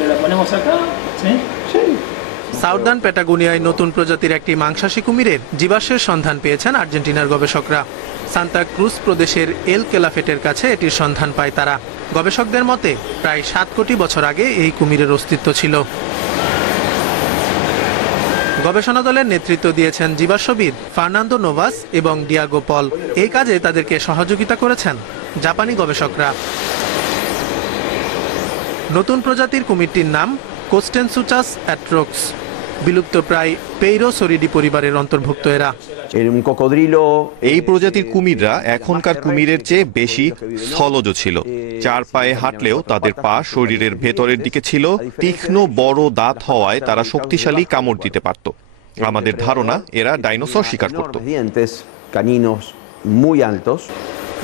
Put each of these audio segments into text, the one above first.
que la ponemos acá, ¿sí? Sí. Southern প্যাটাগোনিয়ায় নতুন প্রজাতির একটি মাংসাশী কুমিরের জীবাশ্মের সন্ধান পেয়েছেন আর্জেন্টিনার গবেষকরা। সান্তা ক্রুজ প্রদেশের এল কেলাফেটের কাছে এটির সন্ধান পায় তারা। গবেষকদের মতে প্রায় 7 কোটি বছর আগে এই কুমিরের অস্তিত্ব ছিল। গবেষণা দলের নেতৃত্ব দিয়েছেন জীবাশ্মবিদ ফার্নান্দো নোভাস এবং ডিয়াগো পল। এই কাজে তাদেরকে সহযোগিতা করেছেন জাপানি গবেষকরা। নতুন প্রজাতির কুমিরটির নাম কোস্টেনসুচাস অ্যাট্রোক্স। বিলুপ্ত প্রায় পেইরোসরিডি পরিবারের অন্তর্ভুক্ত এরা। এই প্রজাতির কুমিররা এখনকার কুমিরের চেয়ে বেশি স্থলজ ছিল। 4 পায়ে হাঁটলেও তাদের পা শরীরের ভেতরের দিকে ছিল। তীক্ষ্ণ বড় দাঁত হওয়ায় তারা শক্তিশালী কামড় দিতে পারত। আমাদের ধারণা এরা ডাইনোসর শিকার করত।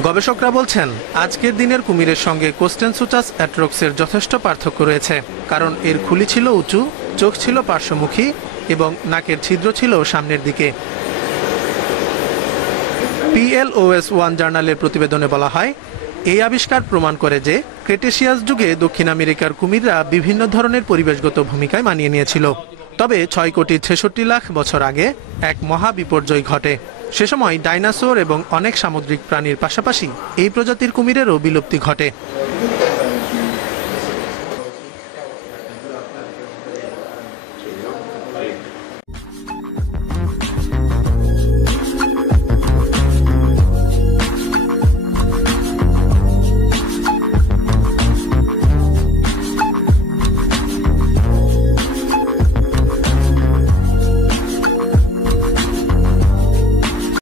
গবেষকরা বলছেন আজকের দিনের কুমিরের সঙ্গে কোস্টেনসুচাস অ্যাট্রোক্সের যথেষ্ট পার্থক্য রয়েছে, কারণ এর খুলি ছিল উঁচু, চোখ ছিল পার্শ্বমুখী এবং নাকের ছিদ্র ছিল সামনের দিকে। PLOS1 জার্নালের প্রতিবেদনে বলা হয়, এই আবিষ্কার প্রমাণ করে যে ক্রেটেশিয়াস যুগে দক্ষিণ আমেরিকার কুমিররা বিভিন্ন ধরনের পরিবেশগত ভূমিকায় মানিয়ে নিয়েছিল। তবে 6 কোটি 66 লাখ বছর আগে এক মহা বিপর্যয় ঘটে। সে সময় ডাইনোসর এবং অনেক সামুদ্রিক প্রাণীর পাশাপাশি এই প্রজাতির কুমিরেরও বিলুপ্তি ঘটে।